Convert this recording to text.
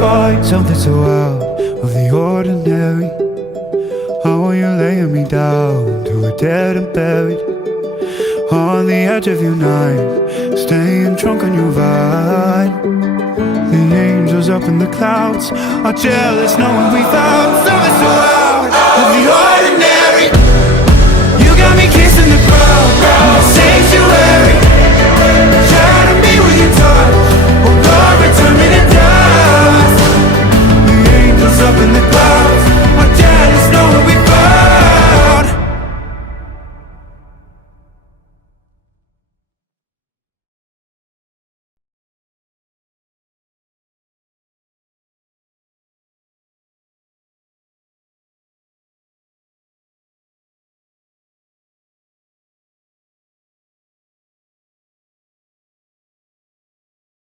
find something so out of the ordinary. How are you laying me down to a dead and buried on the edge of your night, staying drunk on your vine. The angels up in the clouds are jealous knowing we found something so out of the ordinary. You got me kissing the ground in the sanctuary, trying to be with your touch.